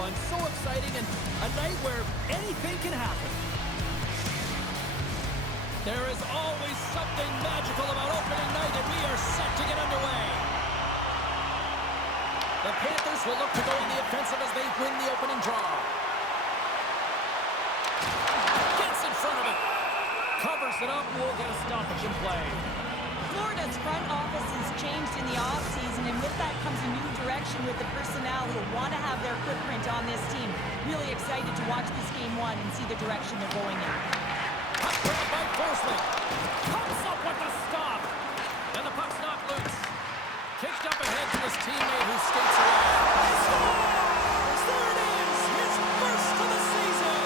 fun, so exciting, and a night where anything can happen. There is always something magical about opening night, and we are set to get underway. The Panthers will look to go on the offensive as they win the opening draw. Gets in front of it. Covers it up. We'll get a stoppage in play. Florida's front office has changed in the offseason, and with that comes a new direction with the personnel who want to have their footprint on this team. Really excited to watch this game one and see the direction they're going in. Puck grabbed by Forsling. Comes up with the stop. And the puck's knocked loose. Kicked up ahead to his teammate who skates away. He scores! There it is! His first of the season!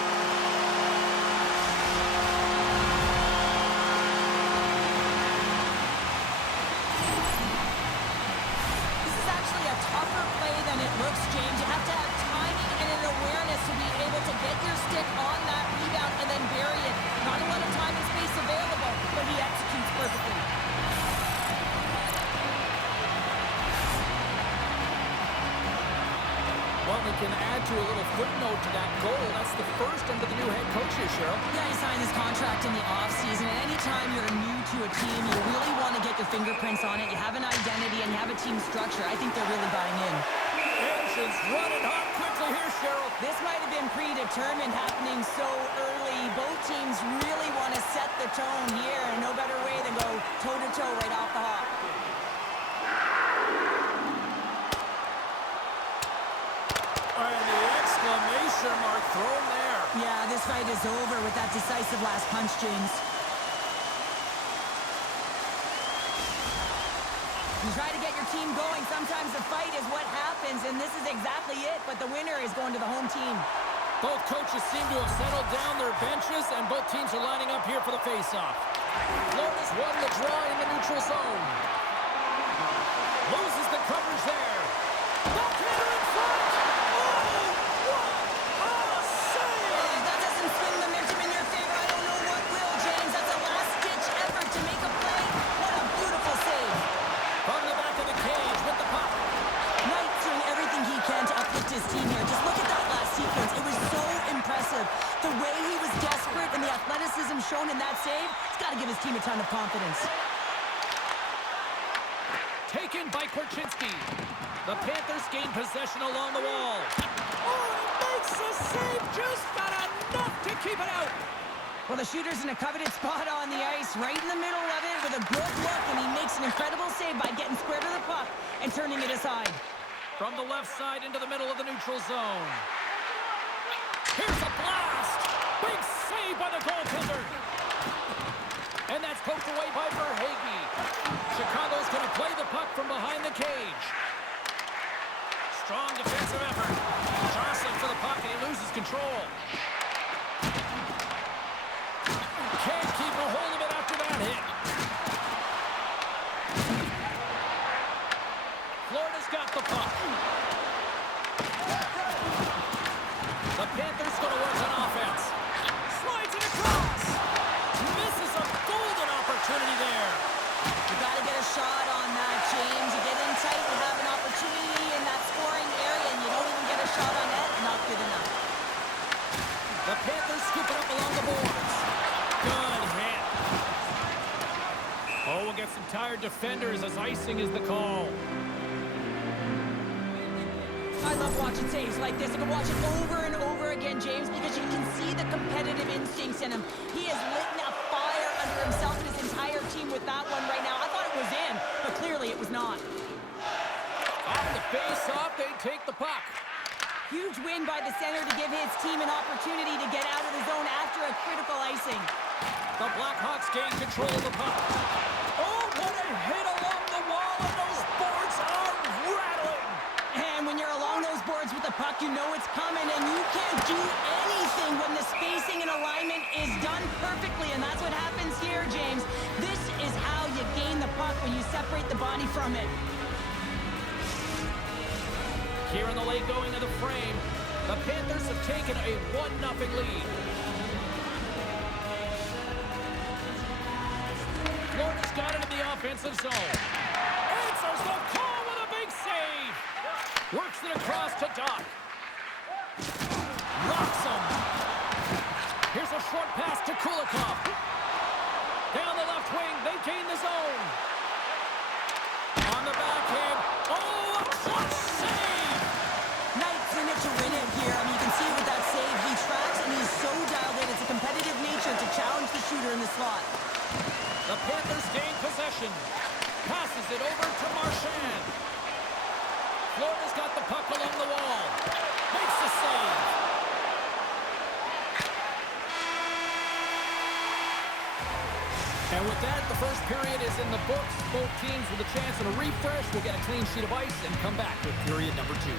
This is actually a tougher play than it looks, James. You have to have timing and an awareness to be able to get your stick on that rebound and then bury it. Not a lot of time and space available, but he executes perfectly. Well, we can add to a little footnote to that goal. That's the first under the new head coach here, Cheryl. Yeah, he signed his contract in the offseason, and anytime you're new to a team, you really want to get your fingerprints on it. You have an identity and you have a team structure. I think they're really buying in. Engines running hot quickly here, Cheryl. This might have been predetermined happening so early. Both teams really want to set the tone here, and no better way than go toe-to-toe right off the hop. And the exclamation mark thrown there. Yeah, this fight is over with that decisive last punch, James. You try to get your team going. Sometimes the fight is what happens, and this is exactly it. But the winner is going to the home team. Both coaches seem to have settled down their benches, and both teams are lining up here for the face-off. Florida's won the draw in the neutral zone. Loses the coverage there. Backhander in front. Oh, what a save! That doesn't swing the momentum in your favor. I don't know what will, James. That's a last-ditch effort to make a play. What a beautiful save. From the back of the cage with the puck. Knight doing everything he can to uplift his team here. Just look at that last sequence. It was so impressive. The way he was desperate and the athleticism shown in that save, it's got to give his team a ton of confidence. Taken by Korchinski. The Panthers gain possession along the wall. Oh, he makes the save, just not enough to keep it out. Well, the shooter's in a coveted spot on the ice, right in the middle of it with a good look, and he makes an incredible save by getting square to the puck and turning it aside. From the left side into the middle of the neutral zone. Here's a blast! Big save by the goaltender. And that's poked away by Verhaeghe. Chicago's going to play the puck from behind the cage. Strong defensive effort. Jostling for the puck, and he loses control. Can't keep a hold of it after that hit. Florida's got the puck. The Panthers going to work on offense. Slides it across. Misses a golden opportunity there. You got to get a shot on that, James. You get in tight and have an opportunity in that scoring area, and you don't even get a shot on net. Not good enough. The Panthers scoop it up along the boards. Good hit. Oh, we'll get some tired defenders as icing is the call. I love watching saves like this. I can watch it over and over again, James, because you can see the competitive instincts in him. He has lit a fire under himself and his entire team with that one right now. I thought it was in, but clearly it was not. Off the face-off, they take the puck. Huge win by the center to give his team an opportunity to get out of the zone after a critical icing. The Blackhawks gain control of the puck. Oh, what a hit along the wall, and those boards are rattling. And when you're along those boards with the puck, you know it's coming, and you can't do anything when the spacing and alignment is done perfectly, and that's what happens here, James. This is how you gain the puck, when you separate the body from it. Here in the late going of the frame, the Panthers have taken a 1-0 lead. Florida's got it in the offensive zone. Answers the call with a big save. Works it across to Doc. gain the zone. On the backhand. Oh, a clutch save! Knight's in it to win it here. I mean, you can see it with that save. He tracks and he's so dialed in. It's a competitive nature to challenge the shooter in the slot. The Panthers gain possession. Passes it over to Marchand. Florida's got the puck along the wall. Makes the save. And with that, the first period is in the books. Both teams with a chance and a refresh will get a clean sheet of ice and come back with period number 2.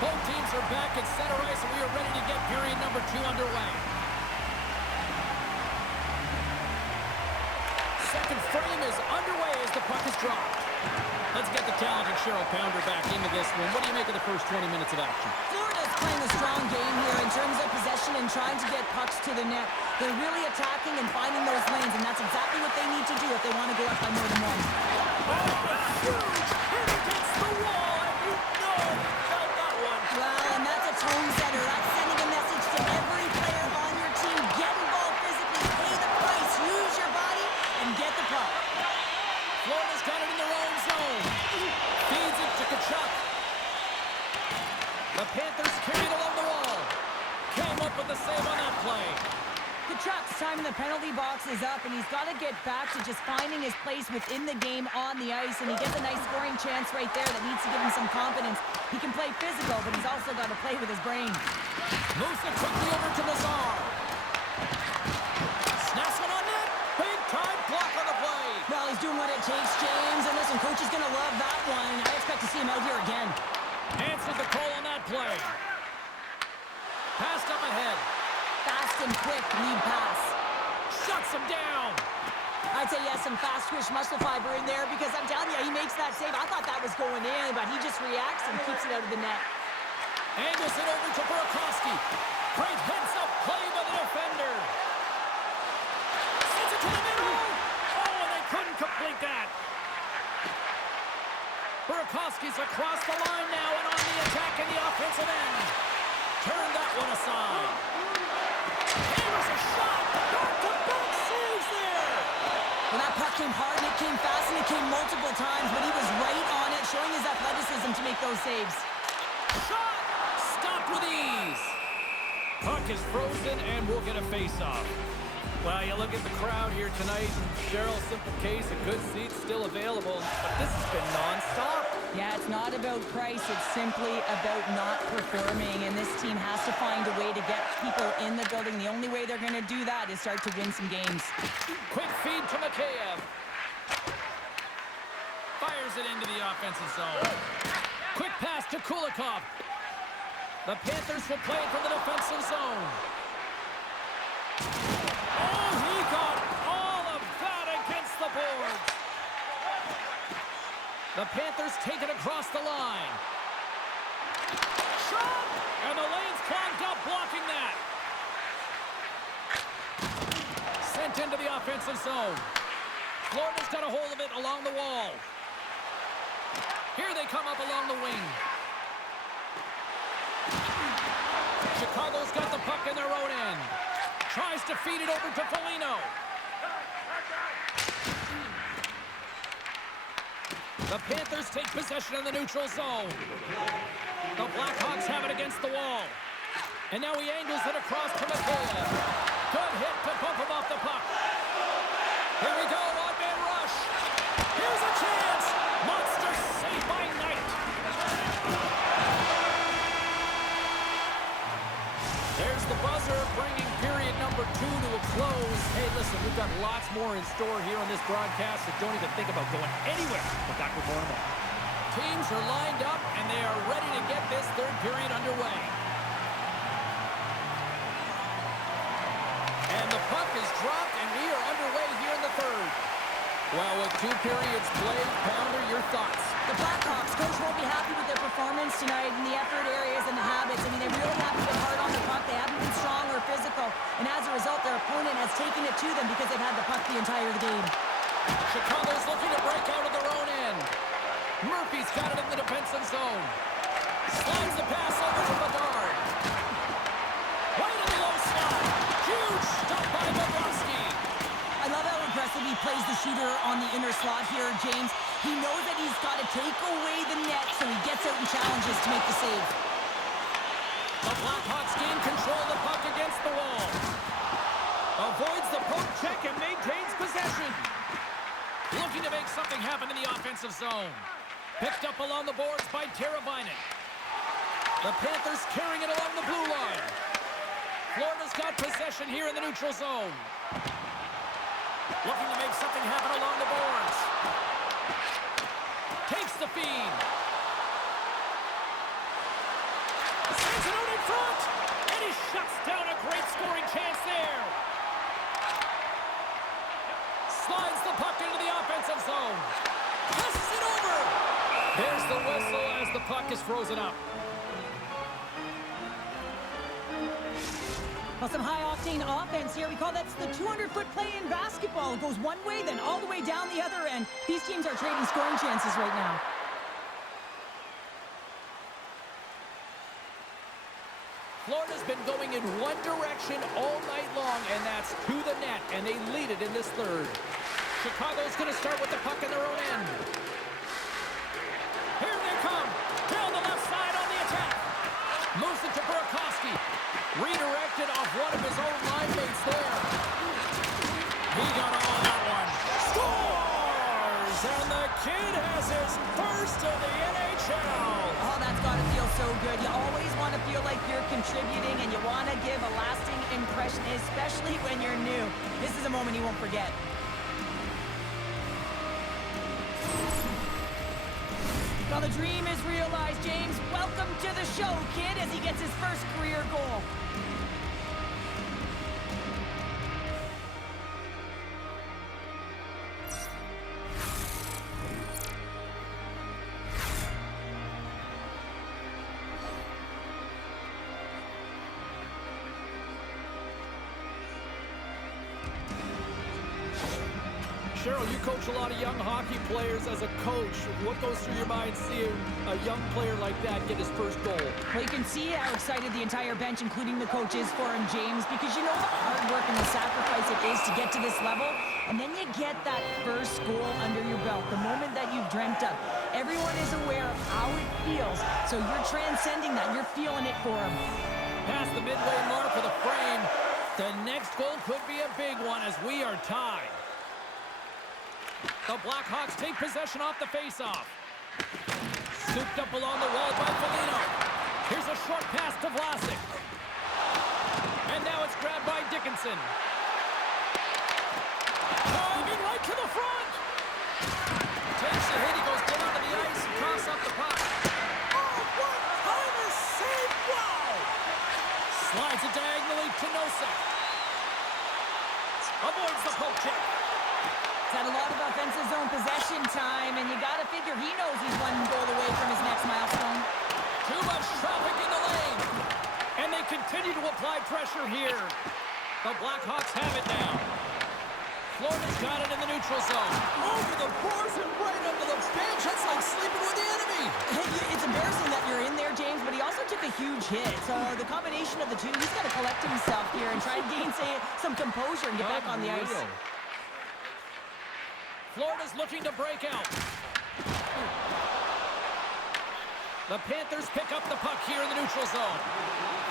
Both teams are back at center ice, and we are ready to get period number 2 underway. Second frame is underway as the puck is dropped. Let's get the talented Cheryl Pounder back into this one. What do you make of the first 20 minutes of action? Florida's playing a strong game here in terms of possession and trying to get pucks to the net. They're really attacking and finding those lanes, and that's exactly what they need to do if they want to go up by more than one. Oh, huge hit against the wall, and you know he felt that one. Well, and that's a tone setter. That's sending a message to every player on your team. Get involved physically, pay the price, use your body, and get the puck. Florida's got it in their own zone. Feeds it to Kachuk. The Panthers carry it along the wall. Came up with the save on that play. Kachuk's time in the penalty box is up, and he's got to get back to just finding his place within the game on the ice, and he gets a nice scoring chance right there that needs to give him some confidence. He can play physical, but he's also got to play with his brain. Moves it quickly over to Lazar. Snaps one on net. Big time block on the play. Well, he's doing what it takes, James, and listen, coach is going to love that one. I expect to see him out here again. Answered the call on that play. Passed up ahead. Fast and quick lead pass. Shuts him down. I'd say he has some fast twitch muscle fiber in there because I'm telling you, he makes that save. I thought that was going in, but he just reacts and keeps it out of the net. Angles it over to Burakovsky. Great heads-up play by the defender. Sends it to the middle. Oh, and they couldn't complete that. Burakovsky's across the line now and on the attack in the offensive end. Turn that one aside. Hammers a shot. Back-to-back saves there. Well, that puck came hard, and it came fast, and it came multiple times, but he was right on it, showing his athleticism to make those saves. Shot! Stopped with ease. Puck is frozen, and we'll get a face-off. Well, you look at the crowd here tonight, and Cheryl, simple case, a good seat's still available, but this has been non-stop. Yeah, it's not about price, it's simply about not performing, and this team has to find a way to get people in the building. The only way they're going to do that is start to win some games. Quick feed to Mikheyev. Fires it into the offensive zone. Quick pass to Kulikov. The Panthers will play it from the defensive zone. Oh, he got all of that against the boards. The Panthers take it across the line. Shot! And the lane's clogged up, blocking that. Sent into the offensive zone. Florida's got a hold of it along the wall. Here they come up along the wing. Chicago's got the puck in their own end. Tries to feed it over to Foligno. The Panthers take possession in the neutral zone. The Blackhawks have it against the wall. And now he angles it across to Mikheyev. Good hit to bump him off the puck. Here we go, one-man rush. Here's a chance. Monster save by Knight. There's the buzzer, bringing period number 2 to a close. Hey, listen, we've got lots more in store here on this broadcast, so don't even think about going anywhere with Dr. Borneman. Teams are lined up, and they are ready to get this third period underway. And the puck is dropped, and we are underway here in the third. Well, with 2 periods played, Pounder, your thoughts? The Blackhawks, coach won't be happy with their performance tonight in the effort areas and the habits. I mean, they really haven't been hard on the puck. They haven't been strong or physical. And as a result, their opponent has taken it to them because they've had the puck the entire game. Chicago's looking to break out of their own end. Murphy's got it in the defensive zone. Slides the pass over to Bedard. Right in the low slot. Huge stop by Bobrovsky. I love how aggressive he plays the shooter on the inner slot here, James. He knows that he's got to take away the net, so he gets out and challenges to make the save. The Blackhawks gain control of the puck against the wall. Avoids the poke check and maintains possession. Looking to make something happen in the offensive zone. Picked up along the boards by Teravainen. The Panthers carrying it along the blue line. Florida's got possession here in the neutral zone. Looking to make something happen along the boards. Takes the feed. Sends it out in front. And he shuts down a great scoring chance there. Slides the puck into the offensive zone. Passes it over. There's the whistle as the puck is frozen up. Well, some high-octane offense here. We call that the 200-foot play in basketball. It goes one way, then all the way down the other end. These teams are trading scoring chances right now. Florida's been going in one direction all night long, and that's to the net, and they lead it in this third. Chicago's going to start with the puck in their own end. Here they come. Down the left side on the attack. Moves it to Burakovsky. Redirected off one of his own line mates there. He got all of that one. Scores! And the kid has his first of the NHL. Oh, that's got to feel so good. You always want to feel like you're contributing and you want to give a lasting impression, especially when you're new. This is a moment you won't forget. Well, the dream is realized, James. Welcome to the show, kid, as he gets his first career goal. Cheryl, you coach a lot of young hockey players. As a coach, what goes through your mind seeing a young player like that get his first goal? Well, you can see how excited the entire bench, including the coaches, for him, James, because you know the hard work and the sacrifice it is to get to this level, and then you get that first goal under your belt, the moment that you've dreamt up. Everyone is aware of how it feels, so you're transcending that. You're feeling it for him. Past the midway mark of the frame. The next goal could be a big one as we are tied. The Blackhawks take possession off the faceoff. Scooped up along the wall by Foligno. Here's a short pass to Vlasic. And now it's grabbed by Dickinson. Driving right to the front. Takes the hit. He goes down to the ice and coughs up the puck. Oh, one-timer save. Wow. Slides it diagonally to Nosek. Avoids the poke check. He's had a lot of offensive zone possession time, and you got to figure he knows he's one goal away from his next milestone. Too much traffic in the lane. And they continue to apply pressure here. The Blackhawks have it now. Florida's got it in the neutral zone. Over the boards and right under the bench. That's like sleeping with the enemy. It's embarrassing that you're in there, James, but he also took a huge hit. So the combination of the two, he's got to collect himself here and try and gain some composure and get back on the ice. Florida's looking to break out. The Panthers pick up the puck here in the neutral zone.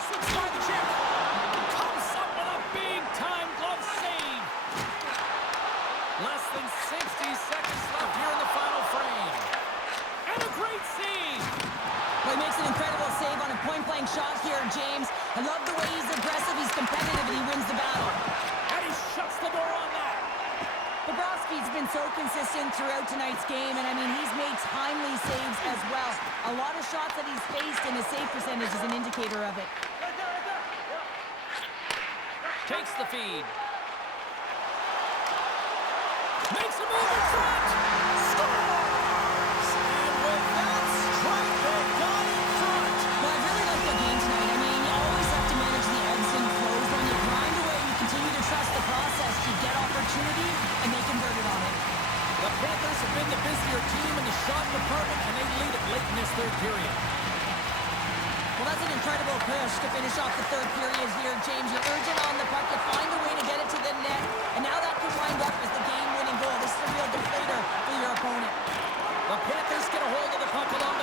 Slips by the chip. Comes up with a big-time glove save. Less than 60 seconds left here in the final frame. And a great save. Well, he makes an incredible save on a point-blank shot here, James. I love the way he's aggressive, he's competitive, and he wins the battle. And he shuts the door on that. Bobrovsky's been so consistent throughout tonight's game, and I mean, he's made timely saves as well. A lot of shots that he's faced, and his save percentage is an indicator of it. Takes the feed. Makes a move in front. Scores! And with third period. Well, that's an incredible push to finish off the third period here, James. You're urgent on the puck. You find a way to get it to the net. And now that could wind up as the game-winning goal. This is a real deflator for your opponent. The Panthers get a hold of the puck along